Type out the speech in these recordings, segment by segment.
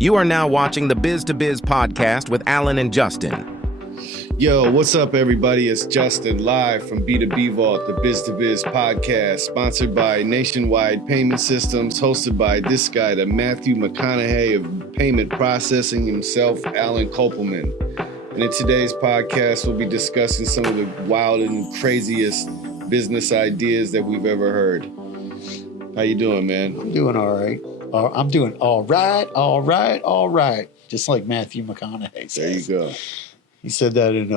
You are now watching the Biz to Biz podcast with Alan and Justin. Yo, what's up, everybody? It's Justin, live from B2B Vault, the Biz to Biz podcast, sponsored by Nationwide Payment Systems, hosted by this guy, the Matthew McConaughey of payment processing himself, Alan Kopelman. And in today's podcast, we'll be discussing some of the wild and craziest business ideas that we've ever heard. How you doing, man? I'm doing all right. I'm doing all right. Just like Matthew McConaughey says. There you go. He said that in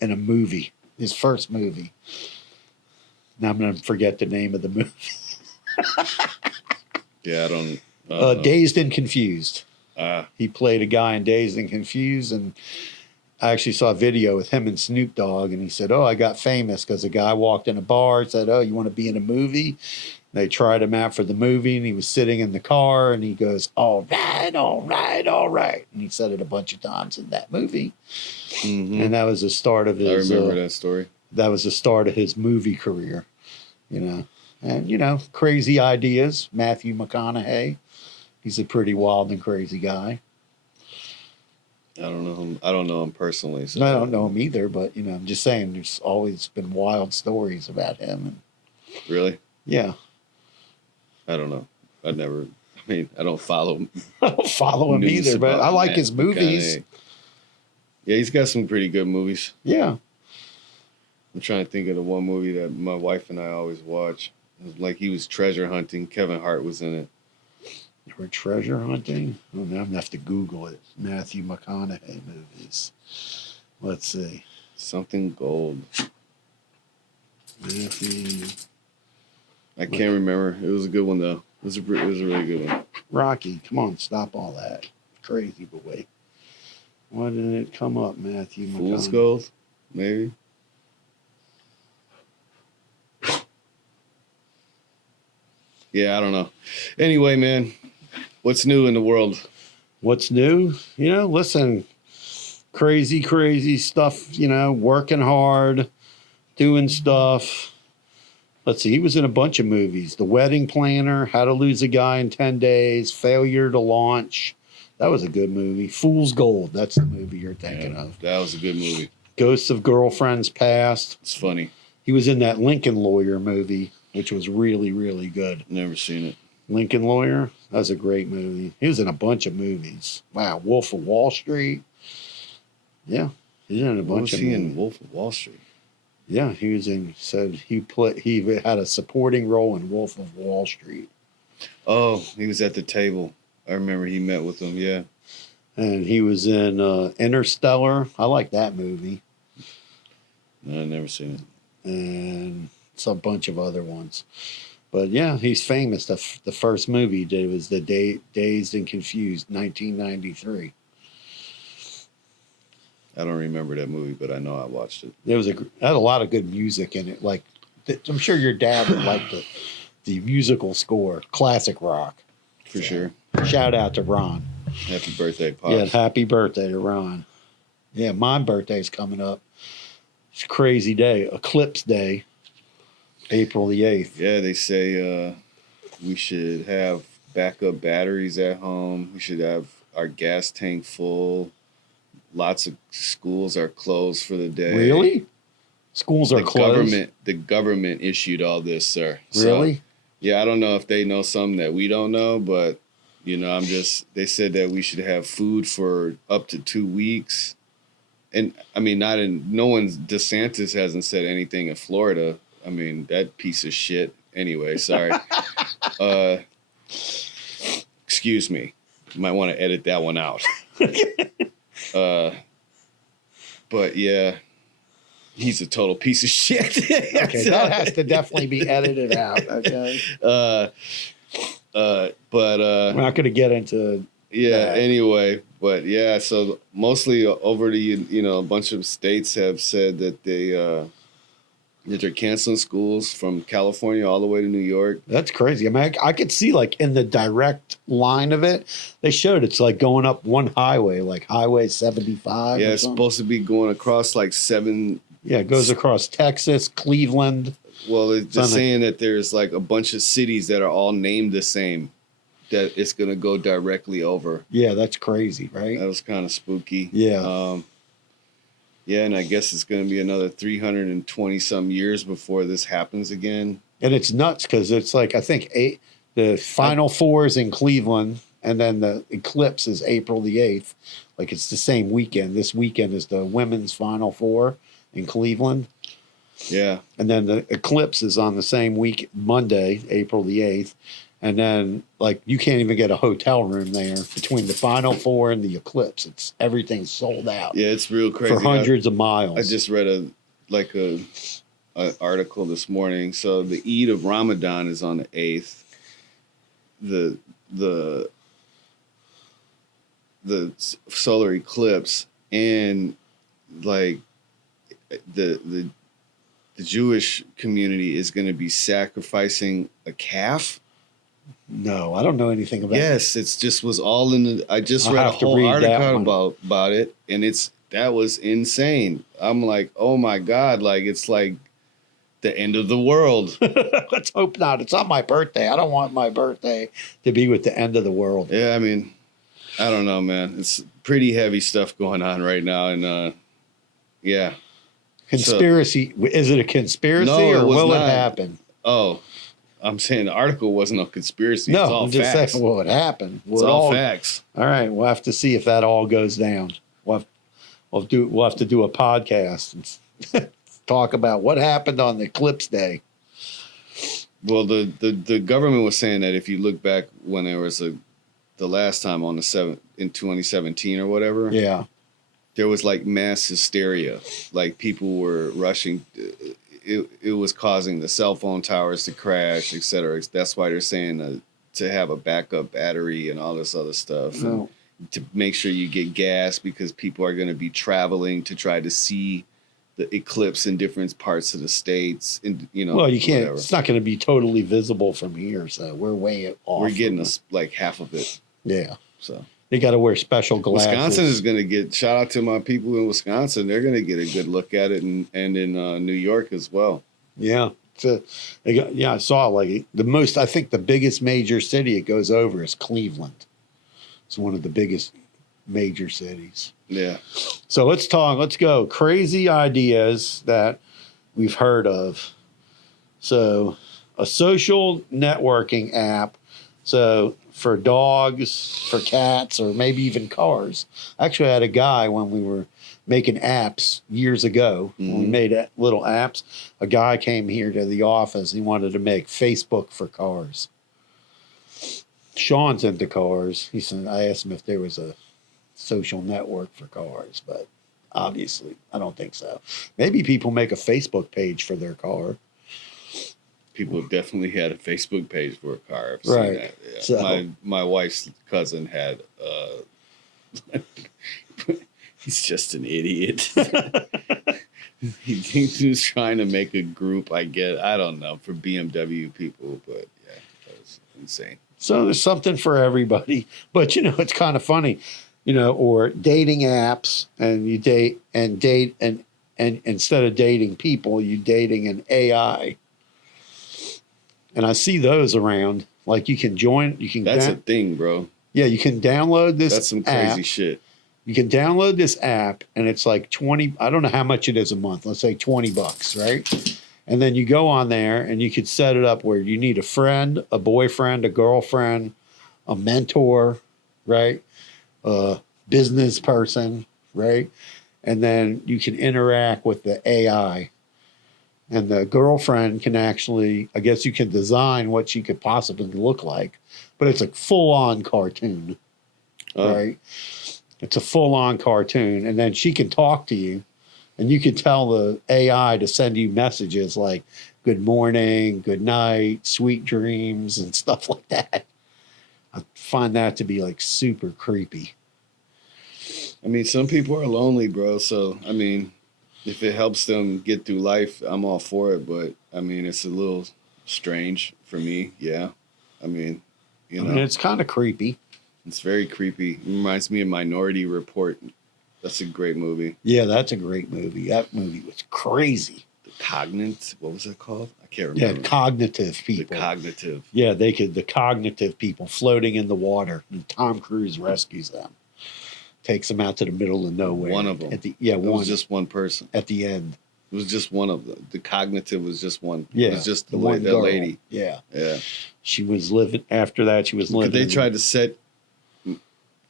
a movie, his first movie. Now I'm going to forget the name of the movie. Yeah, I don't know. Dazed and Confused. Ah. He played a guy in Dazed and Confused, and I actually saw a video with him and Snoop Dogg, and he said, I got famous because a guy walked in a bar and said, you want to be in a movie? They tried him out for the movie, and he was sitting in the car, and he goes, all right. And he said it a bunch of times in that movie. Mm-hmm. And that was the start of his... I remember that story. That was the start of his movie career, And, crazy ideas. Matthew McConaughey. He's a pretty wild and crazy guy. I don't know him personally. So. I don't know him either, but, I'm just saying there's always been wild stories about him. Really? Yeah. I don't know. I don't follow him. I don't follow him either, but I like his movies. Yeah, he's got some pretty good movies. Yeah. I'm trying to think of the one movie that my wife and I always watch. It was like he was treasure hunting. Kevin Hart was in it. We're treasure hunting? Oh, now I'm going to have to Google it. Matthew McConaughey movies. Let's see. Something Gold. Matthew... I can't remember. It was a good one, though. It was a really good one. Rocky, come on, stop all that. Crazy, but wait. Why didn't it come up, Matthew McConaughey? Fool's Gold, maybe? Yeah, I don't know. Anyway, man, what's new in the world? What's new? Listen, crazy stuff, working hard, doing stuff. Let's see, he was in a bunch of movies. The Wedding Planner, How to Lose a Guy in 10 Days, Failure to Launch. That was a good movie. Fool's Gold, that's the movie you're thinking of. That was a good movie. Ghosts of Girlfriends Past. It's funny. He was in that Lincoln Lawyer movie, which was really, really good. Never seen it. Lincoln Lawyer, that was a great movie. He was in a bunch of movies. Wow, Wolf of Wall Street. Yeah, he's in a bunch of movies. Was he in Wolf of Wall Street? Yeah, he was in. Said he had a supporting role in Wolf of Wall Street. Oh, he was at the table. I remember he met with him. Yeah, and he was in Interstellar. I like that movie. No, I've never seen it. And some bunch of other ones. But yeah, he's famous. The first movie he did was the Dazed and Confused, 1993. I don't remember that movie, but I know I watched it. It had a lot of good music in it. Like, I'm sure your dad would like the musical score, classic rock. For sure. Shout out to Ron. Happy birthday, Pops. Yeah, happy birthday to Ron. Yeah, my birthday's coming up. It's a crazy day. Eclipse Day, April the 8th. Yeah, they say we should have backup batteries at home. We should have our gas tank full. Lots of schools are closed for the day. Really? Schools are closed? The government issued all this, sir. Really? So, yeah, I don't know if they know something that we don't know, but, they said that we should have food for up to 2 weeks. And, DeSantis hasn't said anything in Florida. That piece of shit. Anyway, sorry. Excuse me. You might want to edit that one out. But yeah, he's a total piece of shit. Okay, that has to definitely be edited out. Okay. But we're not going to get into. Yeah. that. Anyway, but yeah, so mostly over a bunch of states have said that they're canceling schools from California all the way to New York. That's crazy. I could see like in the direct line of it, they showed it's like going up one highway, like Highway 75. Yeah, it's supposed to be going across like 7. Yeah, it goes across Texas, Cleveland. Well, they're saying that there's like a bunch of cities that are all named the same. that it's gonna go directly over. Yeah, that's crazy, right? That was kind of spooky. Yeah. Yeah, and I guess it's gonna be another 320 some years before this happens again. And it's nuts because it's like I think the Final Four is in Cleveland, and then the eclipse is April the 8th. Like it's the same weekend. This weekend is the women's Final Four in Cleveland. Yeah. And then the eclipse is on the same week, Monday, April the 8th. And then like you can't even get a hotel room there between the Final Four and the eclipse. It's everything's sold out. Yeah, it's real crazy. For hundreds of miles. I just read an article this morning. So the Eid of Ramadan is on the 8th. The solar eclipse and like the Jewish community is going to be sacrificing a calf. No, I don't know anything about it. Yes, it's just was all in the. I just I'll read a have to whole read that article about it, and that was insane. I'm like, oh my god, like it's like the end of the world. Let's hope not. It's on my birthday. I don't want my birthday to be with the end of the world. Yeah, I mean, I don't know, man. It's pretty heavy stuff going on right now, and yeah. Conspiracy. Is it a conspiracy No, or will not. it happen? Oh, I'm saying the article wasn't a conspiracy. It's No, all I'm just facts. saying, will it happen? It's all facts. All right, we'll have to see if that all goes down. We'll have to do a podcast and talk about what happened on the eclipse day. Well, the government was saying that if you look back when there was the last time on the 7th in 2017 or whatever, Yeah. there was like mass hysteria. Like people were rushing. It was causing the cell phone towers to crash, et cetera. That's why they're saying to have a backup battery and all this other stuff. No. And to make sure you get gas because people are going to be traveling to try to see the eclipse in different parts of the states. And Well, you can't. whatever. It's not going to be totally visible from here, so we're way off. We're getting from us like half of it. Yeah. So They got to wear special glasses. Wisconsin is going to get, shout out to my people in Wisconsin. They're going to get a good look at it, and in New York as well. Yeah. I saw like I think the biggest major city it goes over is Cleveland. It's one of the biggest major cities. Yeah. So let's go crazy ideas that we've heard of. So a social networking app. So for dogs, for cats, or maybe even cars. Actually, I had a guy when we were making apps years ago. When we made little apps, a guy came here to the office. He wanted to make Facebook for cars. Sean's into cars. He said, I asked him if there was a social network for cars, but obviously, I don't think so. Maybe people make a Facebook page for their car. People have definitely had a Facebook page for a car. I've Right. seen that. Yeah. So- My wife's cousin had. He's just an idiot. he was trying to make a group. I don't know, for BMW people, but yeah, that was insane. So there's something for everybody. But it's kind of funny, or dating apps, and you date and instead of dating people, you dating an AI. And I see those around. Like you can join, That's a thing, bro. yeah, you can download this. That's some crazy app. shit. You can download this app, and it's like 20. I don't know how much it is a month. Let's say $20, right? And then you go on there, and you could set it up where you need a friend, a boyfriend, a girlfriend, a mentor, right? A business person, right? And then you can interact with the AI. And the girlfriend can actually, I guess you can design what she could possibly look like, but it's a full-on cartoon, right? It's a full-on cartoon, and then she can talk to you, and you can tell the AI to send you messages like good morning, good night, sweet dreams, and stuff like that. I find that to be like super creepy. I mean, some people are lonely, bro. So, I mean, if it helps them get through life, I'm all for it. But, I mean, it's a little strange for me. Yeah. I mean, It's kind of creepy. It's very creepy. It reminds me of Minority Report. That's a great movie. Yeah, that's a great movie. That movie was crazy. The What was it called? I can't Yeah, remember. cognitive The people. cognitive. Yeah, the cognitive people floating in the water. And Tom Cruise rescues them, takes them out to the middle of nowhere. One of them. It It was just one person. at the end. It was just one of them. The cognitive was just one. Yeah, It was just the one that girl. lady. Yeah, Yeah. she was living. After that, she was living. They tried to set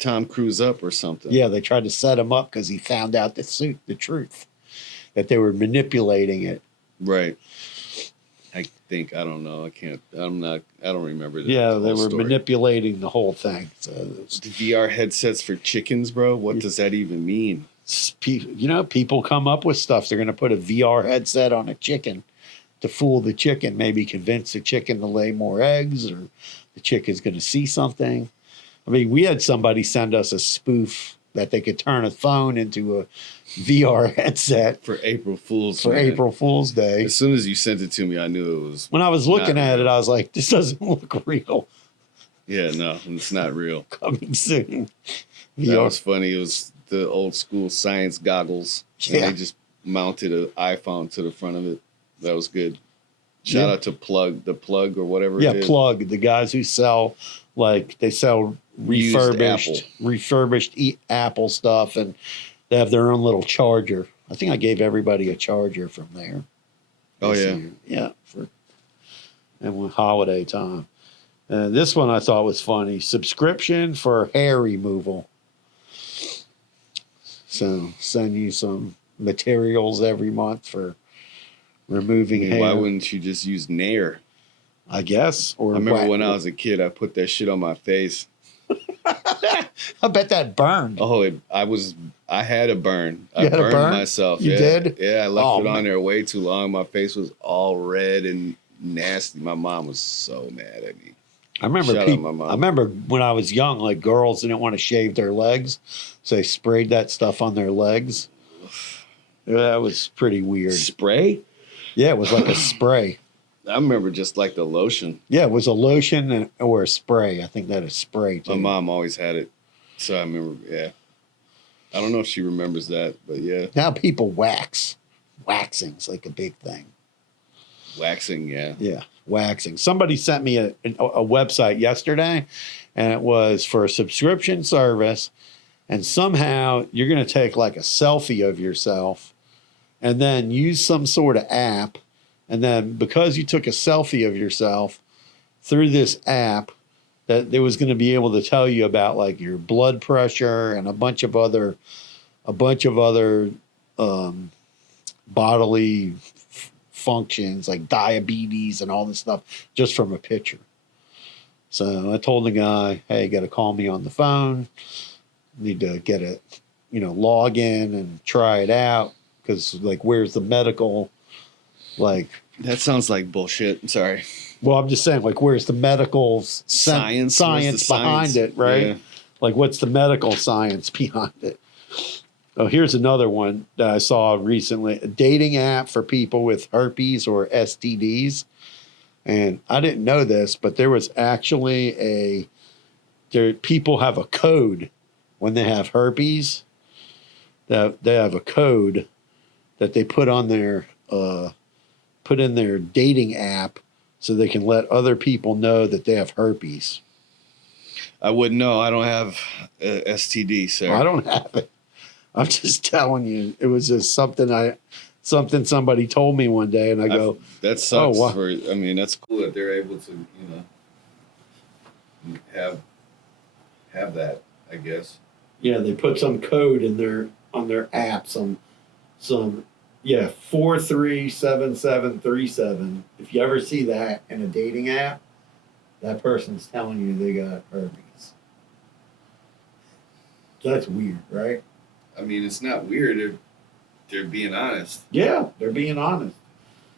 Tom Cruise up or something. Yeah, they tried to set him up because he found out the truth, that they were manipulating it. Right. I think, I don't know. I don't remember. Yeah, the they whole were story. manipulating the whole thing. So it's, The VR headsets for chickens, bro. What does that even mean? people come up with stuff. They're going to put a VR headset on a chicken to fool the chicken, maybe convince the chicken to lay more eggs, or the chicken's going to see something. I mean, we had somebody send us a spoof that they could turn a phone into a VR headset For April Fool's. for man. April Fool's Day. As soon as you sent it to me, I knew it was. When I was looking Not at it, real. I was like, this doesn't look real. Yeah, no, it's not real. Coming soon. That was funny. It was the old school science goggles. So Yeah. they just mounted an iPhone to the front of it. That was good. Shout Yeah. out to the plug or whatever Yeah, it is. Plug, the guys who sell, they sell Used refurbished Apple stuff, and they have their own little charger. I think I gave everybody a charger from there. Oh, this yeah. year. Yeah, and with holiday time. This one I thought was funny. Subscription for hair removal. So send you some materials every month for removing hair. Why wouldn't you just use Nair? I guess. Or I remember when I was a kid, I put that shit on my face. I bet that burned. Oh, I had a burn. I You had a burned burn? myself. You yeah. did? Yeah, I left Oh, it on man. there way too long. My face was all red and nasty. My mom was so mad at me. I remember Shout out my mom. I remember when I was young, like girls didn't want to shave their legs, so they sprayed that stuff on their legs. That was pretty weird. Spray? Yeah, it was like a spray. I remember just like the lotion. Yeah, it was a lotion or a spray. I think that is spray too. My mom always had it. So I remember, yeah. I don't know if she remembers that, but yeah. Now people wax. Waxing's like a big thing. Waxing, yeah. Yeah, waxing. Somebody sent me a website yesterday, and it was for a subscription service. And somehow you're going to take like a selfie of yourself and then use some sort of app. And then because you took a selfie of yourself through this app, that it was going to be able to tell you about like your blood pressure and a bunch of other bodily functions like diabetes and all this stuff just from a picture. So I told the guy, hey, you got to call me on the phone. Need to get it, log in and try it out. Because like, where's the medical, like, That sounds like bullshit. I'm sorry. well, I'm just saying, like, where's the medical Science? science Where's the behind science? it, right? Yeah. Like, what's the medical science behind it? Oh, here's another one that I saw recently: a dating app for people with herpes or STDs. And I didn't know this, but there was actually people have a code when they have herpes. That they have a code that they put on their in their dating app so they can let other people know that they have herpes. I wouldn't know. I don't have STD, sir. I don't have it. I'm just telling you, it was just something somebody told me one day, and I go, That sucks. wow. That's cool that they're able to, have that. I guess. yeah, they put some code on their app, some 437737. If you ever see that in a dating app, that person's telling you they got herpes. That's weird, right? I mean, it's not weird. They're being honest. Yeah, they're being honest.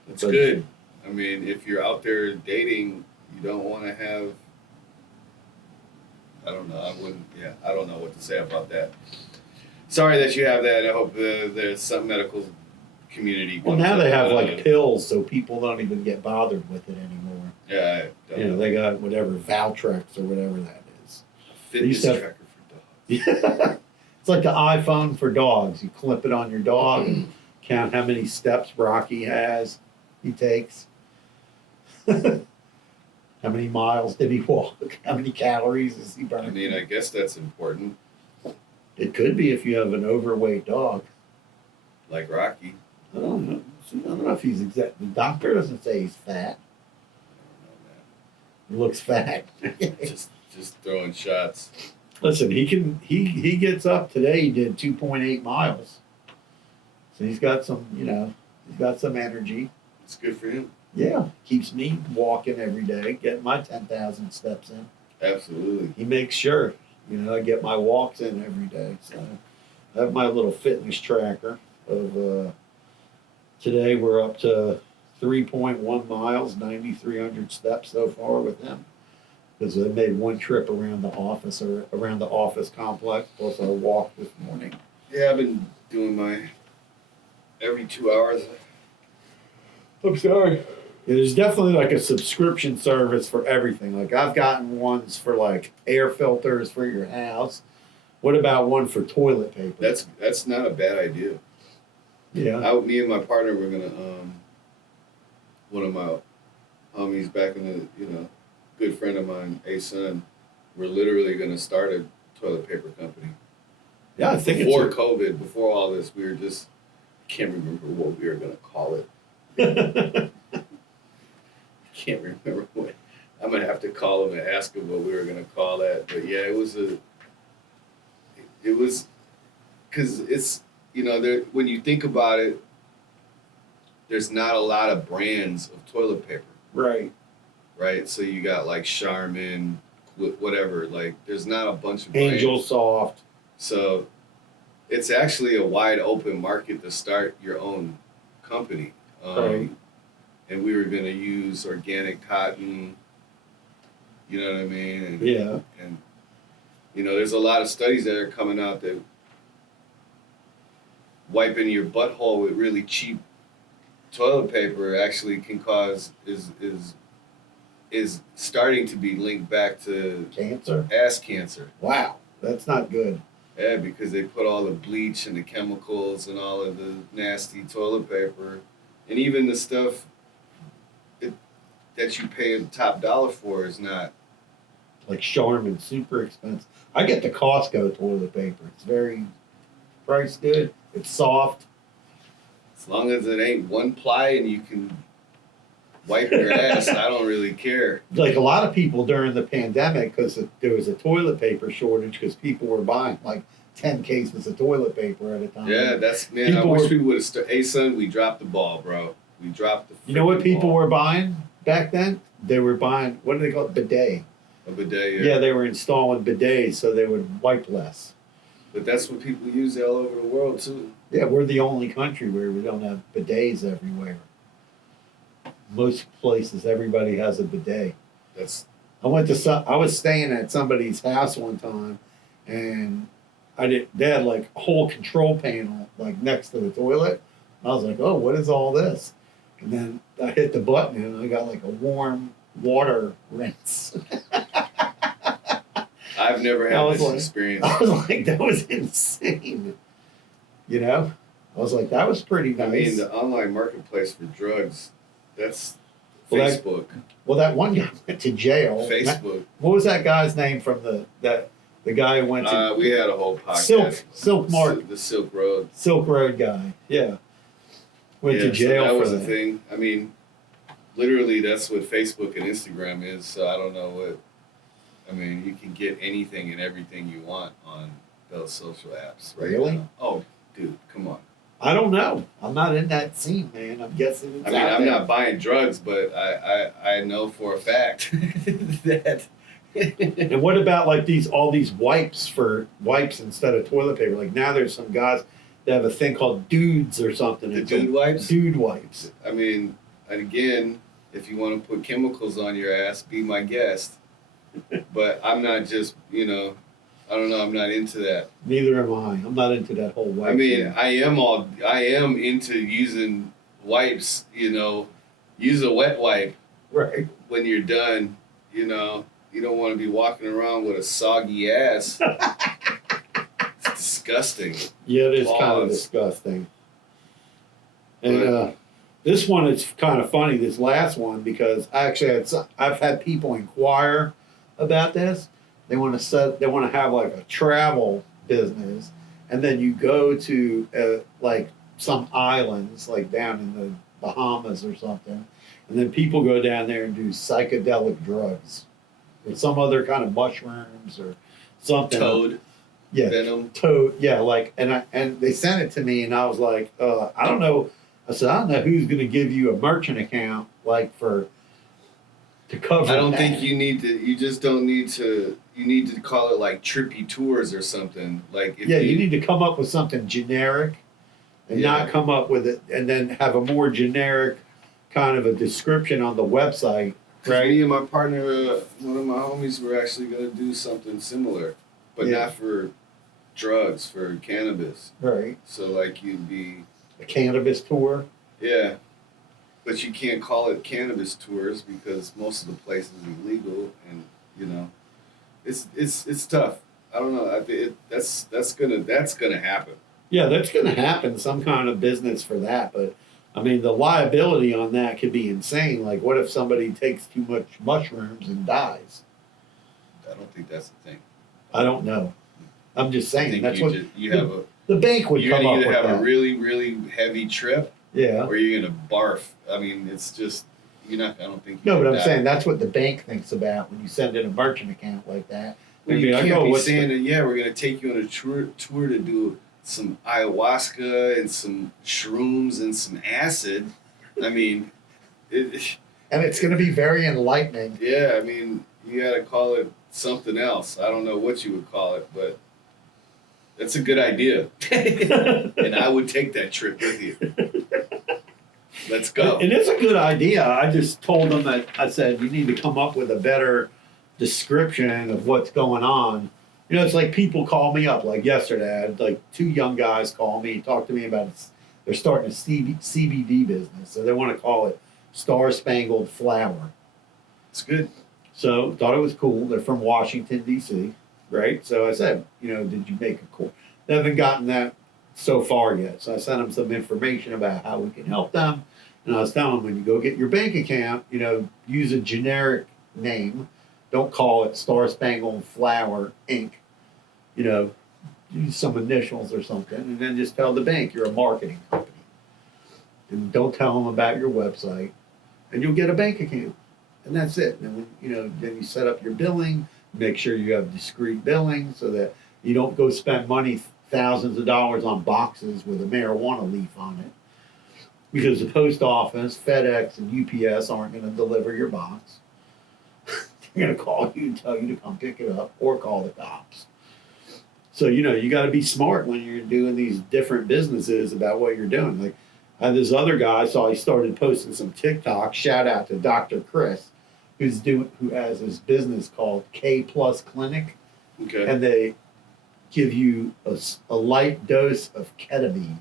It's But- good. I mean, if you're out there dating, you don't want to have. I don't know. I wouldn't. Yeah, I don't know what to say about that. Sorry that you have that. I hope there's some medical community. Well, comes now they up. have like pills, so people don't even get bothered with it anymore. Yeah, I don't know. They got whatever Valtrex or whatever that is. Fitness used to have- tracker for dogs. It's like the iPhone for dogs. You clip it on your dog and count how many steps Rocky he takes. How many miles did he walk? How many calories is he burning? I mean, I guess that's important. It could be if you have an overweight dog. Like Rocky. I don't know. I don't know if he's exact. The doctor doesn't say he's fat. I don't know, He looks fat. man. Just throwing shots. Listen, he gets up today. He did 2.8 miles. So he's got some, he's got some energy. It's good for him. Yeah, keeps me walking every day, getting my 10,000 steps in. Absolutely. He makes sure, I get my walks in every day. So I have my little fitness tracker of today we're up to 3.1 miles, 9,300 steps so far with him. Because I made one trip around the office or around the office complex, plus I walked this morning. Yeah, I've been doing my every 2 hours. I'm sorry. Yeah, there's definitely like a subscription service for everything. Like I've gotten ones for like air filters for your house. What about one for toilet paper? That's not a bad idea. Yeah. Me and my partner were gonna one of my homies back in the good friend of mine, A-Sun, we're literally gonna start a toilet paper company. Yeah, I think before COVID, before all this, we were just can't remember what we were gonna call it. Can't remember what. I'm gonna have to call him and ask him what we were gonna call that. But yeah, it was because it's there when you think about it, there's not a lot of brands of toilet paper. Right. Right. So you got like Charmin, whatever. Like there's not a bunch of Angel brands. Soft. So it's actually a wide open market to start your own company. Right. And we were going to use organic cotton, you know what I mean? And, Yeah. And, there's a lot of studies that are coming out that wiping your butthole with really cheap toilet paper actually can cause, is starting to be linked back to Cancer? ass cancer. Wow. That's not good. Yeah, because they put all the bleach and the chemicals and all of the nasty toilet paper and even the stuff that you pay the top dollar for is not. Like Charmin, super expensive. I get the Costco toilet paper. It's very price good. It's soft. As long as it ain't one ply and you can wipe your ass, I don't really care. Like a lot of people during the pandemic, because there was a toilet paper shortage, because people were buying like 10 cases of toilet paper at a time. Yeah, I wish we would have Hey, son, we dropped the ball, bro. We dropped the You know what people ball. were buying back then? They were buying, what do they call it? Bidet. A bidet, Yeah, they were installing bidets so they would wipe less. But that's what people use all over the world, too. Yeah, we're the only country where we don't have bidets everywhere. Most places, everybody has a bidet. I was staying at somebody's house one time, and they had like a whole control panel like next to the toilet. I was like, oh, what is all this? And then I hit the button and I got like a warm water rinse. I've never had this experience. I was like, that was insane. I was like, that was pretty nice. I mean, the online marketplace for drugs, that's Facebook. That one guy went to jail. Facebook. What was that guy's name from the guy who went to... we had a whole podcast. Silk Mark. The Silk Road. Silk Road guy, yeah. Went to jail so that for was that. a thing. I mean, literally that's what Facebook and Instagram is, so I don't know what... I mean, you can get anything and everything you want on those social apps. Right? Really? Oh, dude, come on. I don't know. I'm not in that scene, man. I'm guessing it's I'm not buying drugs, but I know for a fact that... And what about like all these wipes instead of toilet paper? Like now there's some guys that have a thing called dudes or something. The dude wipes? Dude wipes. I mean, and again, if you want to put chemicals on your ass, be my guest. But I'm not just, I don't know, I'm not into that. Neither am I. I'm not into that whole wipe. I mean, thing. I am into using wipes, use a wet wipe. Right. When you're done, you don't want to be walking around with a soggy ass. It's disgusting. Yeah, it is kind of disgusting. And this one is kind of funny, this last one, because I've had people inquire about this. They want to have like a travel business, and then you go to like some islands, like down in the Bahamas or something, and then people go down there and do psychedelic drugs or some other kind of mushrooms or something. Toad. Yeah. Venom. Toad. Yeah. Like, and they sent it to me, and I was like, I don't know. I said, I don't know who's going to give you a merchant account, like to cover. I don't that. think you need to. You just don't need to. You need to call it like Trippy Tours or something. Like if you need to come up with something generic, and not come up with it, and then have a more generic kind of a description on the website. Right. Me and my partner, one of my homies, were actually going to do something similar, but not for drugs, for cannabis. Right. So like you'd be a cannabis tour. Yeah, but you can't call it cannabis tours because most of the place is illegal, and you know, it's tough. I don't know. I think that's gonna happen. Yeah, that's gonna happen. Some kind of business for that, but I mean, the liability on that could be insane. Like, what if somebody takes too much mushrooms and dies? I don't think that's the thing. I don't know. I'm just saying that's what the bank would come up with. You're gonna either have that. a really, really heavy trip, or you're gonna barf. I mean, it's just you're not. I don't think. No, but I'm saying that's what the bank thinks about when you send in a merchant account like that. Well, you can't be saying that. We're gonna take you on a tour to do some ayahuasca and some shrooms and some acid. I mean, and it's gonna be very enlightening. Yeah, I mean, you gotta call it something else. I don't know what you would call it, but. That's a good idea. And I would take that trip with you. Let's go. It is a good idea. I just told them that I said, you need to come up with a better description of what's going on. You know, it's like people call me up. Like yesterday, I had like 2 young guys call me, talk to me about they're starting a CBD business. So they want to call it Star Spangled Flower. It's good. So thought it was cool. They're from Washington, D.C., right? So I said, did you make a call? They haven't gotten that so far yet. So I sent them some information about how we can help them. And I was telling them, when you go get your bank account, use a generic name. Don't call it Star Spangled Flower Inc. Use some initials or something. And then just tell the bank you're a marketing company. And don't tell them about your website. And you'll get a bank account. And that's it. And when, then you set up your billing. Make sure you have discreet billing so that you don't go spend money, thousands of dollars on boxes with a marijuana leaf on it. Because the post office, FedEx, and UPS aren't going to deliver your box. They're going to call you and tell you to come pick it up or call the cops. So, you got to be smart when you're doing these different businesses about what you're doing. Like, I had this other guy, I saw he started posting some TikTok. Shout out to Dr. Chris. Who has this business called K Plus Clinic, and they give you a light dose of ketamine.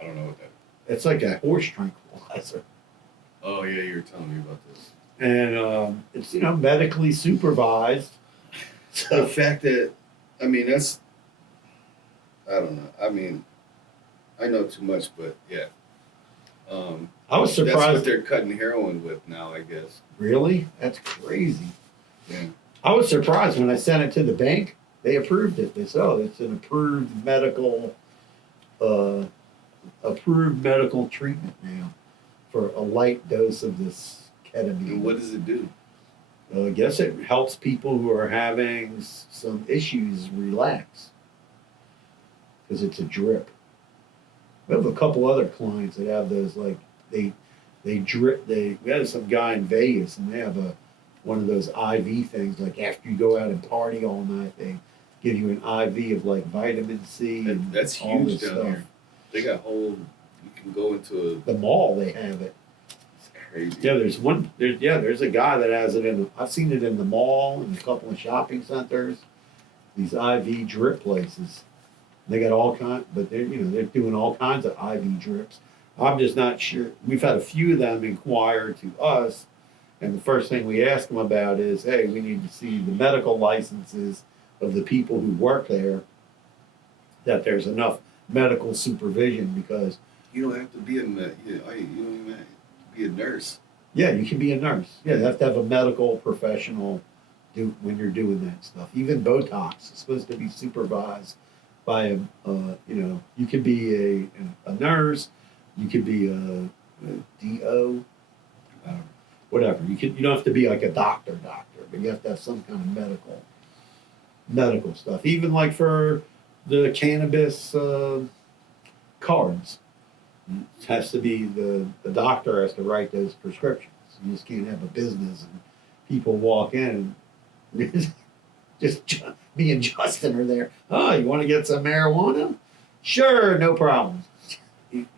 I don't know what that is. It's like a horse tranquilizer. Oh yeah, you were telling me about this. And it's medically supervised. So the fact that, I mean, that's, I don't know. I mean, I know too much, but yeah. I was surprised. That's what they're cutting heroin with now, I guess. Really? That's crazy. Yeah. I was surprised when I sent it to the bank. They approved it. They said, it's an approved medical treatment now for a light dose of this ketamine. And what does it do? I guess it helps people who are having some issues relax because it's a drip. We have a couple other clients that have those, like they drip. We had some guy in Vegas, and they have one of those IV things. Like after you go out and party all night, they give you an IV of like vitamin C. And that's all huge this down stuff. here. They got whole. You can go into the mall. They have it. It's crazy. Yeah, there's one. There's a guy that has it in. I've seen it in the mall and a couple of shopping centers. These IV drip places. They got all kinds, but they're doing all kinds of IV drips. I'm just not sure. We've had a few of them inquire to us, and the first thing we ask them about is, hey, we need to see the medical licenses of the people who work there, that there's enough medical supervision because You don't have to be a you don't even have to be a nurse. yeah, you can be a nurse. Yeah, you have to have a medical professional do when you're doing that stuff. Even Botox is supposed to be supervised by you could be a nurse, you could be a DO, whatever. You don't have to be like a doctor, but you have to have some kind of medical stuff. Even like for the cannabis cards, it has to be the doctor has to write those prescriptions. You just can't have a business and people walk in and just me and Justin are there. Oh, you want to get some marijuana? Sure, no problem.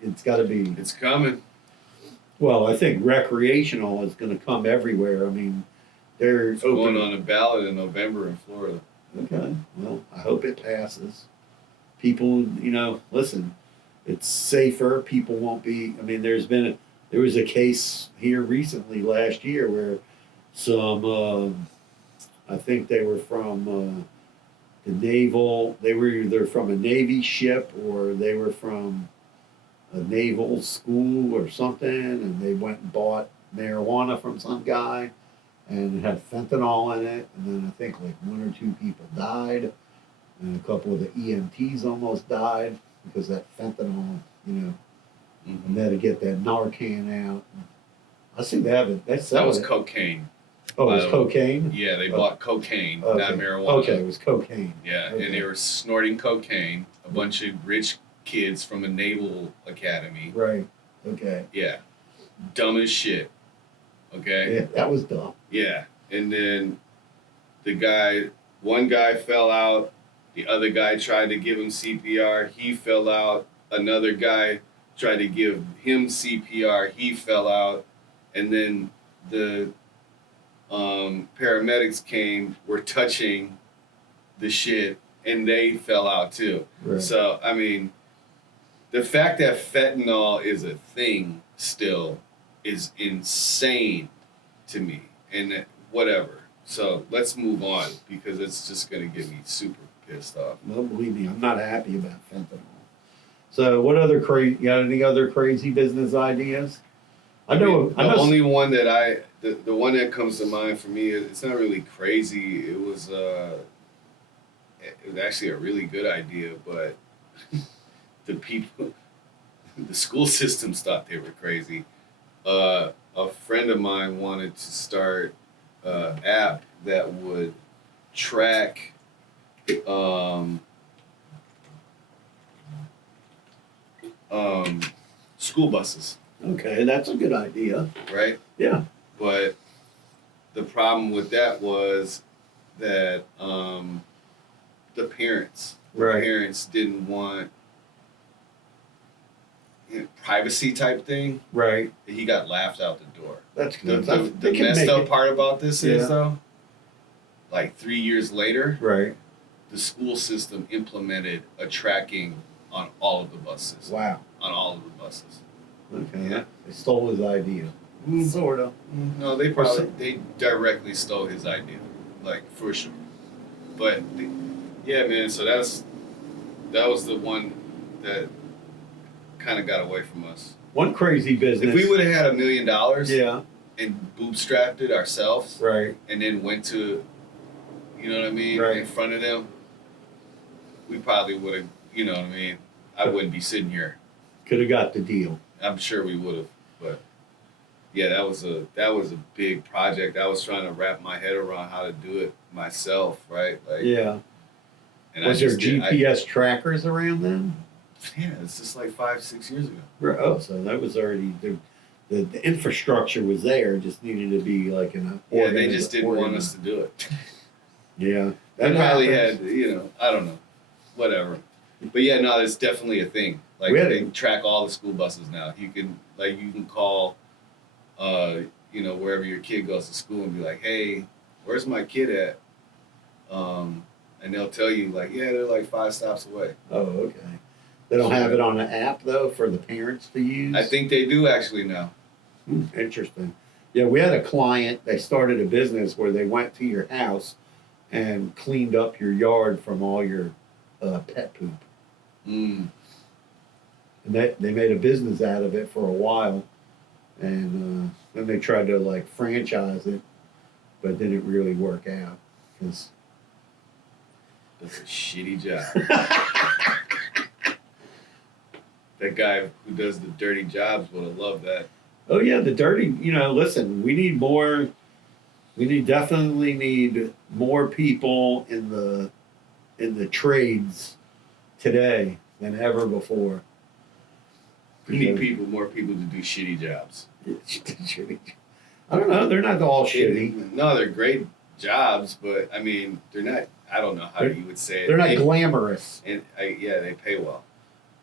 It's got to be. It's coming. Well, I think recreational is going to come everywhere. I mean, they're It's open. going on a ballot in November in Florida. Okay, well, I hope it passes. People, listen, it's safer. People won't be. I mean, there was a case here recently last year where some, I think they were from the naval. They were either from a Navy ship or they were from a naval school or something, and they went and bought marijuana from some guy, and it had fentanyl in it, and then I think like 1 or 2 people died, and a couple of the EMTs almost died because that fentanyl, and they had to get that Narcan out. I see they have it. That was cocaine. Oh, it was cocaine? Yeah, they bought cocaine, Okay. not marijuana. Okay, it was cocaine. Yeah, Okay. and they were snorting cocaine. A bunch of rich kids from a naval academy. Right. Okay. Yeah, dumb as shit. Okay. Yeah, that was dumb. Yeah, and then one guy fell out. The other guy tried to give him CPR. He fell out. Another guy tried to give him CPR. He fell out, and then the paramedics were touching the shit, and they fell out too. Right. So, I mean, the fact that fentanyl is a thing still is insane to me. And whatever. So let's move on because it's just going to get me super pissed off. Well, believe me, I'm not happy about fentanyl. So, what other you got any other crazy business ideas? I know. The only one that the one that comes to mind for me, it's not really crazy. It was actually a really good idea, but the school systems thought they were crazy. A friend of mine wanted to start an app that would track school buses. Okay, that's a good idea. Right? Yeah. But the problem with that was that the parents didn't want privacy type thing. Right. He got laughed out the door. That's The good. messed up part about this Yeah. is though, like 3 years later, Right. the school system implemented a tracking on all of the buses. Wow. On all of the buses. Okay. Yeah. They stole his idea. Sort of. No, they directly stole his idea, like for sure. But yeah, man. So that was the one that kind of got away from us. One crazy business. If we would have had $1 million, Yeah. and bootstrapped it ourselves, Right. and then went to, you know what I mean, Right. in front of them, we probably would have, you know what I mean. I wouldn't be sitting here. Could have got the deal. I'm sure we would have, but yeah, that was a big project. I was trying to wrap my head around how to do it myself, right? Like, Yeah. and Was there GPS trackers around then? Yeah, it's just like 5-6 years ago. Oh, so that was already the infrastructure was there. Just needed to be like an. Yeah, they just didn't want us to do it. Yeah, They probably happens. had, I don't know, whatever. But yeah, no, it's definitely a thing. Like they track all the school buses now. You can call, wherever your kid goes to school and be like, hey, where's my kid at? And they'll tell you like, yeah, they're like 5 stops away. Oh, okay. They don't have it on an app though for the parents to use. I think they do actually now. Interesting. Yeah, we had a client. They started a business where they went to your house and cleaned up your yard from all your pet poop. Mm. And they made a business out of it for a while, and then they tried to like franchise it, but it didn't really work out because That's a shitty job. That guy who does the dirty jobs would have loved that. oh yeah, the dirty. Listen, we need more. Definitely need more people in the trades today than ever before. We need more people to do shitty jobs. I don't know. They're not all shitty. No, they're great jobs, but I mean, they're not. I don't know how you would say it. They're not glamorous. And yeah, they pay well.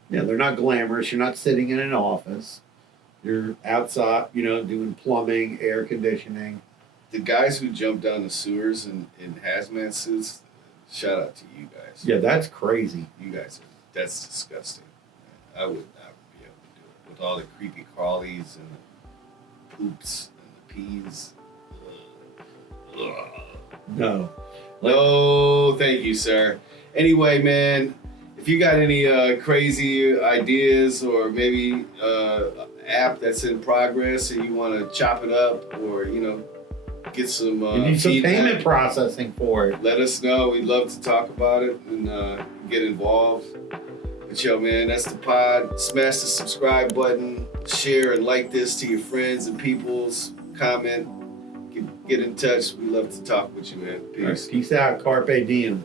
Yeah, they're not glamorous. You're not sitting in an office. You're outside, doing plumbing, air conditioning. The guys who jump down the sewers in hazmat suits, shout out to you guys. Yeah, that's crazy. You guys that's disgusting. I would not be able to do it. With all the creepy crawlies and the poops and the peas. Ugh. No. No, thank you, sir. Anyway, man, if you got any crazy ideas or maybe app that's in progress and you want to chop it up or, get some you need some feedback, payment processing for it. let us know. We'd love to talk about it and get involved. But yo, man, that's the pod. Smash the subscribe button, share and like this to your friends and peoples. Comment, get in touch. We love to talk with you, man. Peace. Peace out. Carpe diem.